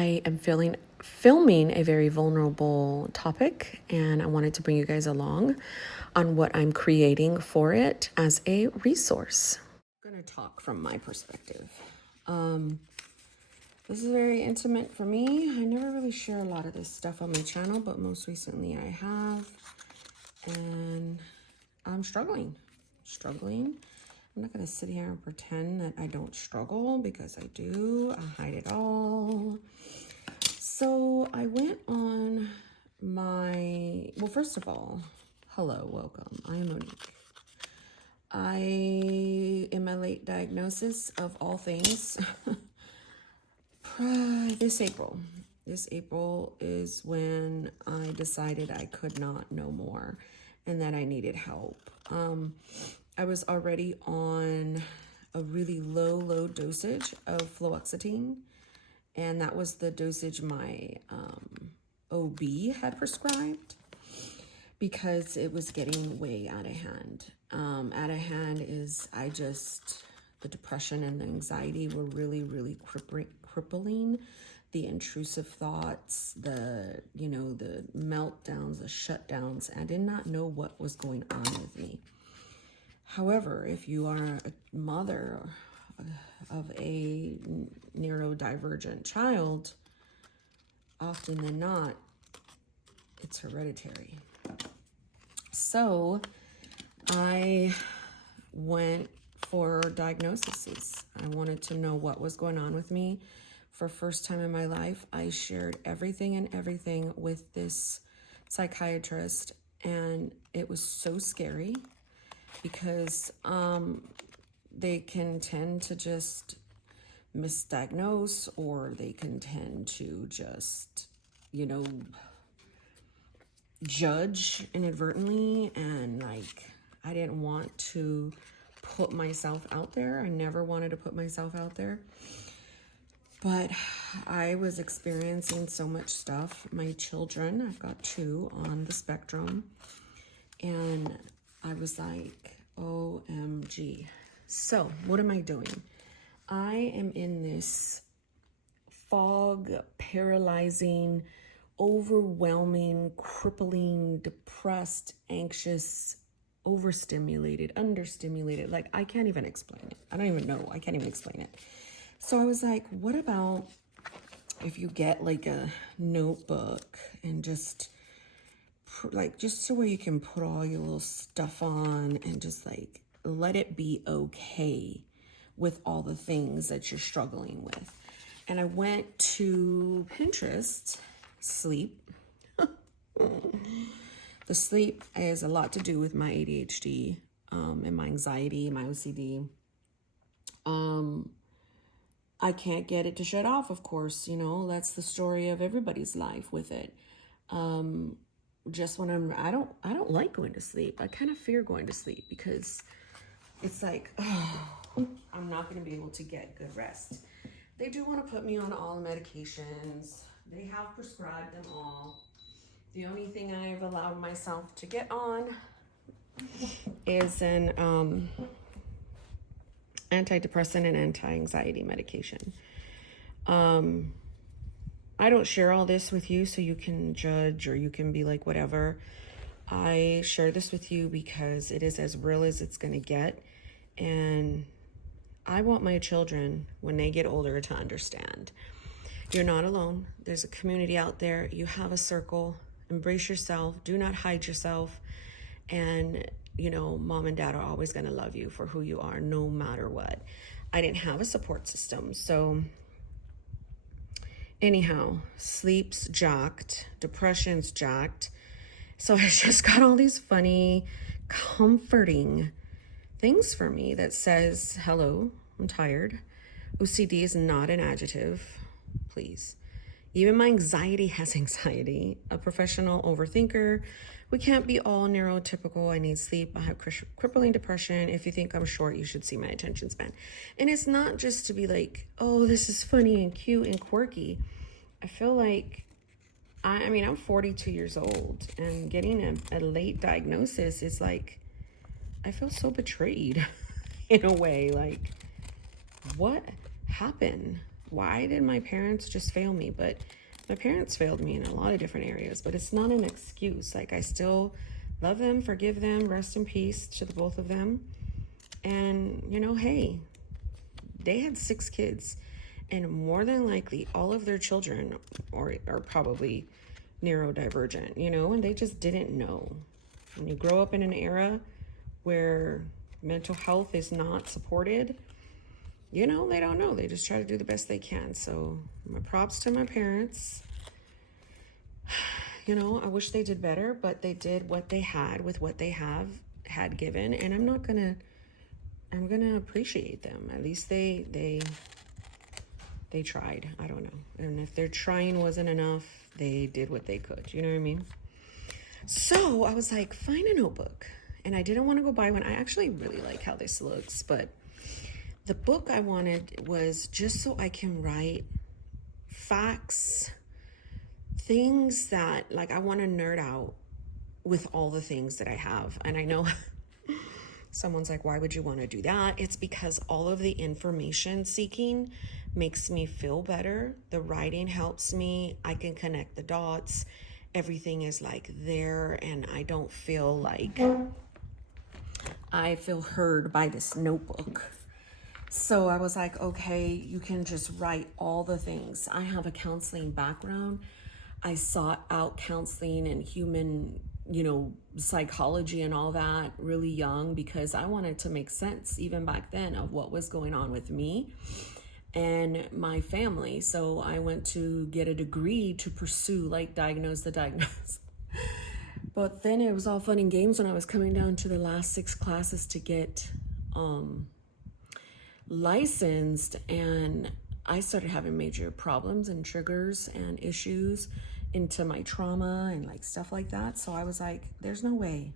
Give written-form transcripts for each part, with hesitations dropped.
I am filming a very vulnerable topic, and I wanted to bring you guys along on what I'm creating for it as a resource. I'm going to talk from my perspective. This is very intimate for me. I never really share a lot of this stuff on my channel, but most recently I have, and I'm struggling. I'm not going to sit here and pretend that I don't struggle, because I do. I hide it all. So I went on well, first of all, hello, welcome. I am Monique. I am a late diagnosis of all things. This April. This April is when I decided I could not no more and that I needed help. I was already on a really low dosage of fluoxetine, and that was the dosage my OB had prescribed, because it was getting way out of hand. Out of hand is the depression and the anxiety were really crippling. The intrusive thoughts, the meltdowns, the shutdowns. I did not know what was going on with me. However, if you are a mother of a neurodivergent child, often than not, it's hereditary. So I went for diagnoses. I wanted to know what was going on with me. For first time in my life, I shared everything with this psychiatrist, and it was so scary, because they can tend to just misdiagnose, or they can tend to just, judge inadvertently. And I didn't want to put myself out there. I never wanted to put myself out there. But I was experiencing so much stuff. My children, I've got 2 on the spectrum, and I was like, OMG. So what am I doing? I am in this fog, paralyzing, overwhelming, crippling, depressed, anxious, overstimulated, understimulated. I can't even explain it. I don't even know. I can't even explain it. So I was like, what about if you get a notebook and just so where you can put all your little stuff on, and just let it be okay with all the things that you're struggling with. And I went to Pinterest, sleep. The sleep has a lot to do with my ADHD, and my anxiety, my OCD. I can't get it to shut off, of course. That's the story of everybody's life with it. Just when I don't like going to sleep. I kind of fear going to sleep, because it's I'm not going to be able to get good rest. They do want to put me on all the medications. They have prescribed them all. The only thing I've allowed myself to get on is an antidepressant and anti-anxiety medication. I don't share all this with you so you can judge, or you can be like, whatever. I share this with you because it is as real as it's going to get. And I want my children, when they get older, to understand you're not alone. There's a community out there. You have a circle. Embrace yourself. Do not hide yourself. And mom and dad are always going to love you for who you are, no matter what. I didn't have a support system. So anyhow, sleep's jacked, depression's jacked. So I just got all these funny, comforting things for me that says, hello, I'm tired. OCD is not an adjective, please. Even my anxiety has anxiety. A professional overthinker. We can't be all neurotypical. I need sleep. I have crippling depression. If you think I'm short, you should see my attention span. And it's not just to be like, oh, this is funny and cute and quirky. I feel like, I'm 42 years old, and getting a late diagnosis is I feel so betrayed in a way. What happened? why did my parents just fail me? But my parents failed me in a lot of different areas, but it's not an excuse. Like, I still love them, forgive them, rest in peace to the both of them. And, you know, hey, they had 6 kids, and more than likely all of their children are probably neurodivergent, you know, and they just didn't know. When you grow up in an era where mental health is not supported, you know, they don't know. They just try to do the best they can. So my props to my parents. You know, I wish they did better, but they did what they had with what they had given, and I'm gonna appreciate them. At least they tried. I don't know. And if their trying wasn't enough, they did what they could. You know what I mean? So I was like, find a notebook. And I didn't want to go buy one. I actually really like how this looks, but the book I wanted was just so I can write facts, things that, like, I want to nerd out with all the things that I have. And I know someone's like, why would you want to do that? It's because all of the information seeking makes me feel better. The writing helps me. I can connect the dots. Everything is like there, and I don't feel like I feel heard by this notebook. So I was like, okay, you can just write all the things. I have a counseling background. I sought out counseling and human, you know, psychology and all that really young because I wanted to make sense even back then of what was going on with me and my family. So I went to get a degree to pursue, like, diagnose the diagnosis. But then it was all fun and games when I was coming down to the last 6 classes to get licensed, and I started having major problems and triggers and issues into my trauma and like stuff like that. So I was like, there's no way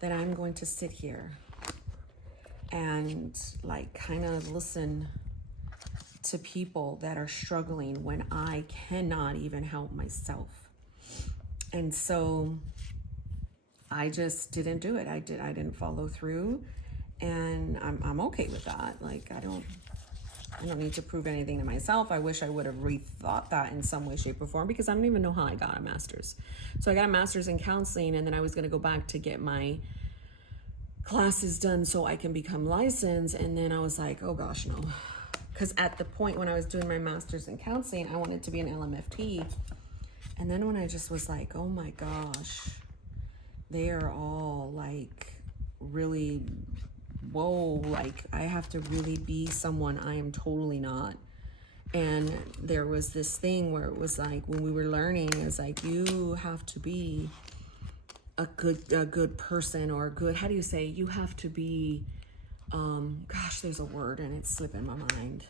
that I'm going to sit here and like kind of listen to people that are struggling when I cannot even help myself. And so I just didn't do it. I didn't follow through, and I'm okay with that. Like, I don't need to prove anything to myself. I wish I would have rethought that in some way, shape, or form, because I don't even know how I got a master's. So I got a master's in counseling, and then I was going to go back to get my classes done so I can become licensed. And then I was like, oh gosh, no. Because at the point when I was doing my master's in counseling, I wanted to be an LMFT. And then when I just was like, oh my gosh, they are all like really, whoa, like I have to really be someone I am totally not. And there was this thing where it was like, when we were learning, it's like, you have to be a good person, or a good, how do you say, you have to be, gosh, there's a word and it's slipping my mind,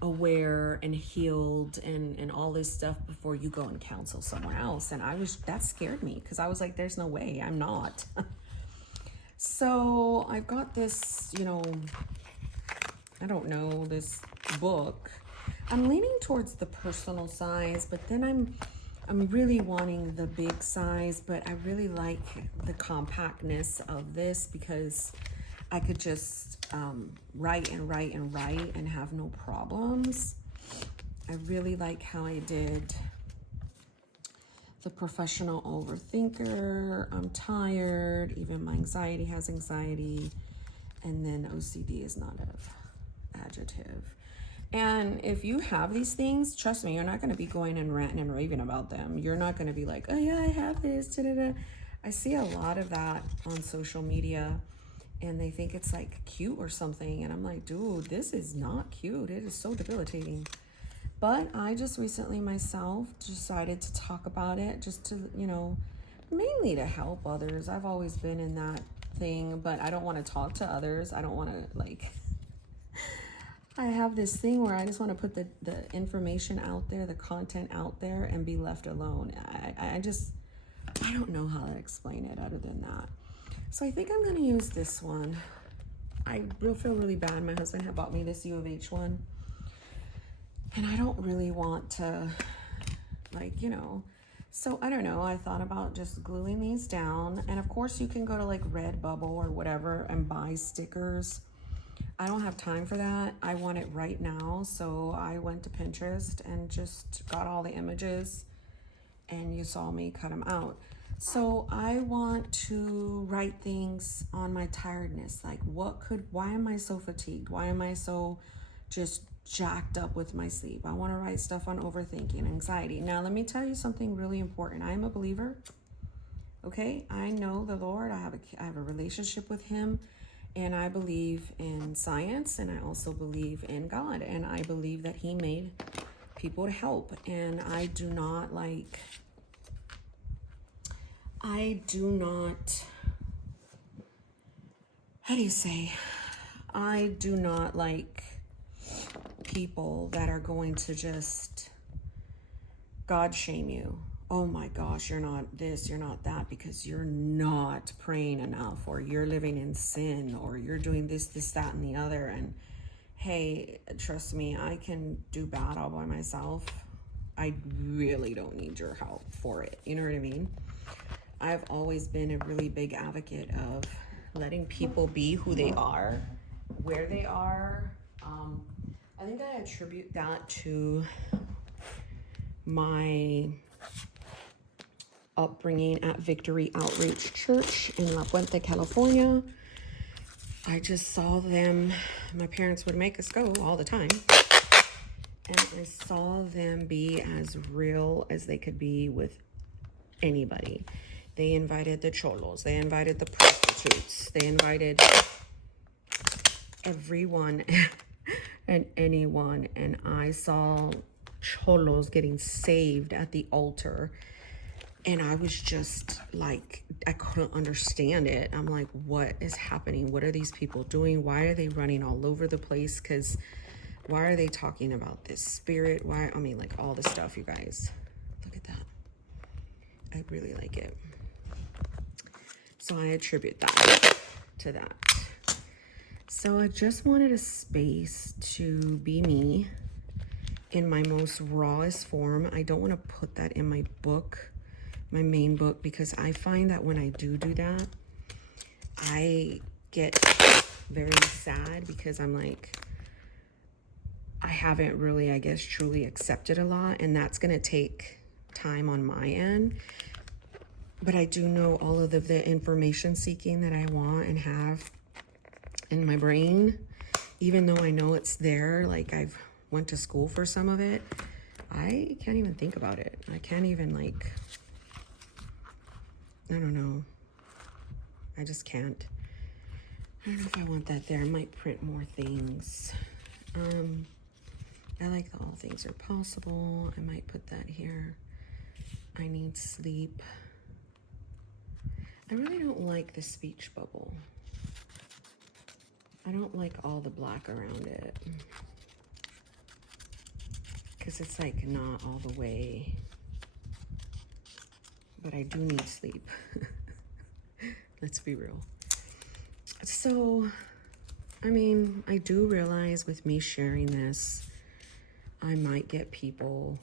aware and healed and all this stuff before you go and counsel someone else. And that scared me, because I was like, there's no way, I'm not. So I've got this, you know, I don't know, this book. I'm leaning towards the personal size, but then I'm really wanting the big size, but I really like the compactness of this because I could just write and write and write and have no problems. I really like how I did the professional overthinker, I'm tired, even my anxiety has anxiety, and then OCD is not an adjective. And if you have these things, trust me, you're not going to be going and ranting and raving about them. You're not going to be like, oh yeah, I have this, da-da-da. I see a lot of that on social media, and they think it's like cute or something, and I'm like, dude, this is not cute. It is so debilitating. But I just recently myself decided to talk about it, just to, you know, mainly to help others. I've always been in that thing, but I don't want to talk to others. I don't want to, like, I have this thing where I just want to put the information out there, the content out there, and be left alone. I don't know how to explain it other than that. So I think I'm going to use this one. I feel really bad. My husband had bought me this U of H one. And I don't really want to, like, you know, so I don't know. I thought about just gluing these down. And of course you can go to like Redbubble or whatever and buy stickers. I don't have time for that. I want it right now. So I went to Pinterest and just got all the images, and you saw me cut them out. So I want to write things on my tiredness. Like why am I so fatigued? Why am I so just jacked up with my sleep? I want to write stuff on overthinking, anxiety. Now, let me tell you something really important. I am a believer. Okay. I know the Lord. I have a relationship with him. And I believe in science, and I also believe in God, and I believe that he made people to help. And I do not, how do you say? I do not like people that are going to just God shame you. Oh my gosh, you're not this, you're not that, because you're not praying enough, or you're living in sin, or you're doing this, that, and the other. And hey, trust me, I can do bad all by myself. I really don't need your help for it. You know what I mean? I've always been a really big advocate of letting people be who they are, where they are. I think I attribute that to my upbringing at Victory Outreach Church in La Puente, California. I just saw them, my parents would make us go all the time, and I saw them be as real as they could be with anybody. They invited the cholos, they invited the prostitutes, they invited everyone and anyone, and I saw cholos getting saved at the altar. And I was just like, I couldn't understand it. I'm like, what is happening? What are these people doing? Why are they running all over the place? Because why are they talking about this spirit? Why? I mean, like all the stuff, you guys. Look at that. I really like it. So I attribute that to that. So I just wanted a space to be me in my most rawest form. I don't want to put that in my book, my main book, because I find that when I do that, I get very sad, because I'm like, I haven't really, I guess, truly accepted a lot, and that's going to take time on my end. But I do know all of the information seeking that I want and have in my brain, even though I know it's there, like I've went to school for some of it, I can't even think about it. I can't even I don't know. I just can't. I don't know if I want that there. I might print more things. I like the all things are possible. I might put that here. I need sleep. I really don't like the speech bubble. I don't like all the black around it, because it's like not all the way, but I do need sleep. Let's be real. So, I mean, I do realize with me sharing this, I might get people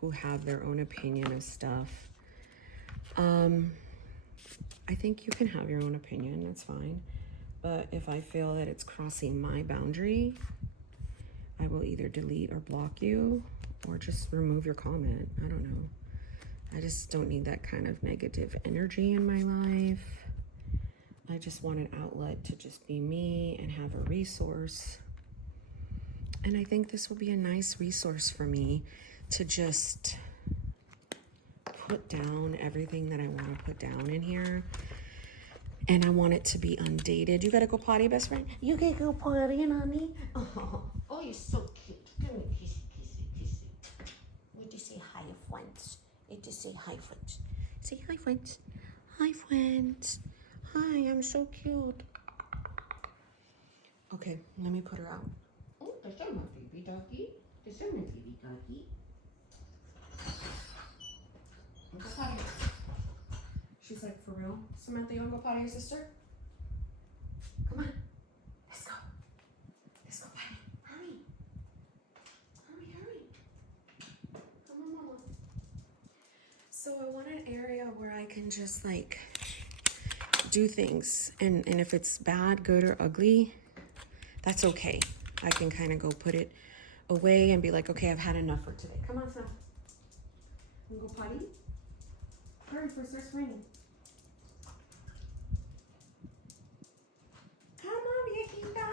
who have their own opinion of stuff. I think you can have your own opinion, that's fine. But if I feel that it's crossing my boundary, I will either delete or block you, or just remove your comment. I don't know. I just don't need that kind of negative energy in my life. I just want an outlet to just be me and have a resource. And I think this will be a nice resource for me to just put down everything that I want to put down in here. And I want it to be undated. You gotta go potty, best friend? You gotta go potty, honey? Oh, you're so cute. Give me a kissy, kissy, kissy. You just say hi, friends. You just say hi, friends. Say hi, friends. Hi, friends. Hi, I'm so cute. Okay, let me put her out. Oh, there's my baby doggy. There's my baby doggy. Go potty. She's like, for real? Samantha, you wanna go potty, your sister? Come on. Let's go. Let's go potty. Hurry. Hurry, hurry. Come on, mama. So I want an area where I can just do things. And if it's bad, good, or ugly, that's okay. I can kind of go put it away and be like, okay, I've had enough for today. Come on, son. You go potty? Hurry, first starts raining. Come on, viejita.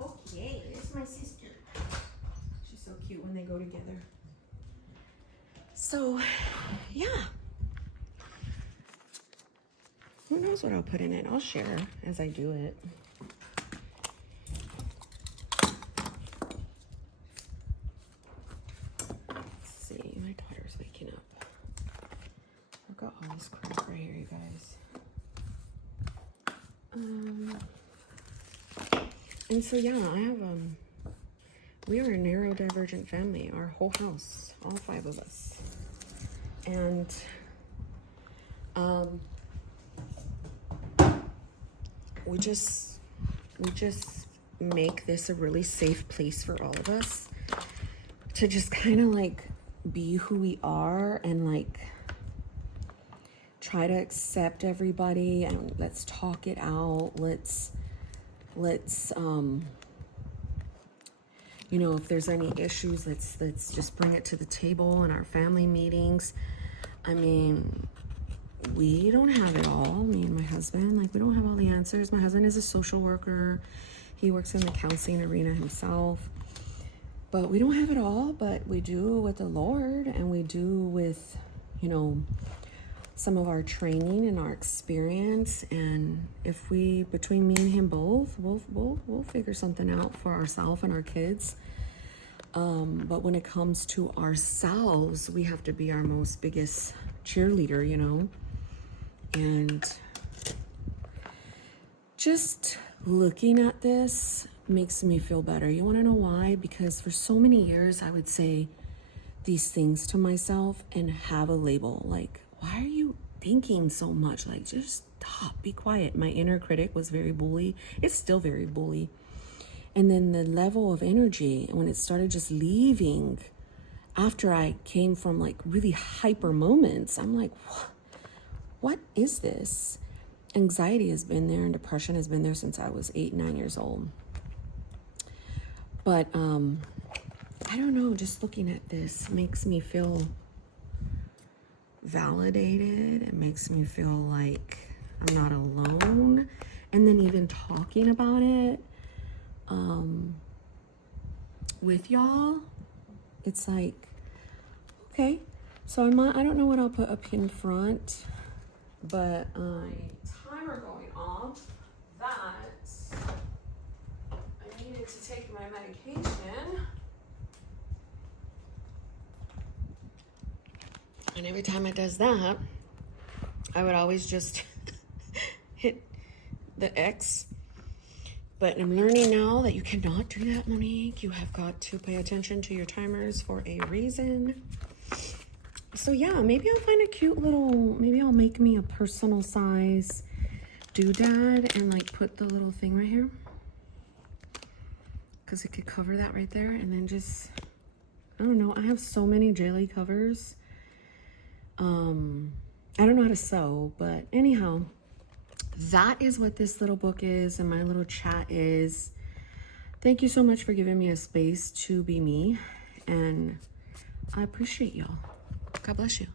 Okay, it's my sister. She's so cute when they go together. So, yeah. Who knows what I'll put in it? I'll share as I do it. Let's see, my daughter's waking up. I've got all this crap right here, you guys. And so yeah, I have we are a neurodivergent family, our whole house, all 5 of us. And we just make this a really safe place for all of us to just kind of like be who we are and like try to accept everybody, and let's talk it out. Let's you know, if there's any issues, let's just bring it to the table in our family meetings. I mean, we don't have it all. Me and my husband, like, we don't have all the answers. My husband is a social worker. He works in the counseling arena himself. But we don't have it all, but we do with the Lord, and we do with, you know, some of our training and our experience. And if we, between me and him both, we'll figure something out for ourselves and our kids. But when it comes to ourselves, we have to be our most biggest cheerleader, you know. And just looking at this makes me feel better. You want to know why? Because for so many years, I would say these things to myself and have a label like, why are you thinking so much? Like, just stop, be quiet. My inner critic was very bully. It's still very bully. And then the level of energy, when it started just leaving after I came from like really hyper moments, I'm like, what is this? Anxiety has been there and depression has been there since I was 8, 9 years old. But I don't know, just looking at this makes me feel validated. It makes me feel like I'm not alone. And then even talking about it with y'all, it's like, okay, so I don't know what I'll put up in front, but timer going off that I needed to take my medication. And every time it does that, I would always just hit the X. But I'm learning now that you cannot do that, Monique. You have got to pay attention to your timers for a reason. So yeah, maybe I'll find a cute little, maybe I'll make me a personal size doodad and like put the little thing right here, because it could cover that right there. And then just, I don't know, I have so many jelly covers. I don't know how to sew, but anyhow, that is what this little book is and my little chat is. Thank you so much for giving me a space to be me, and I appreciate y'all. God bless you.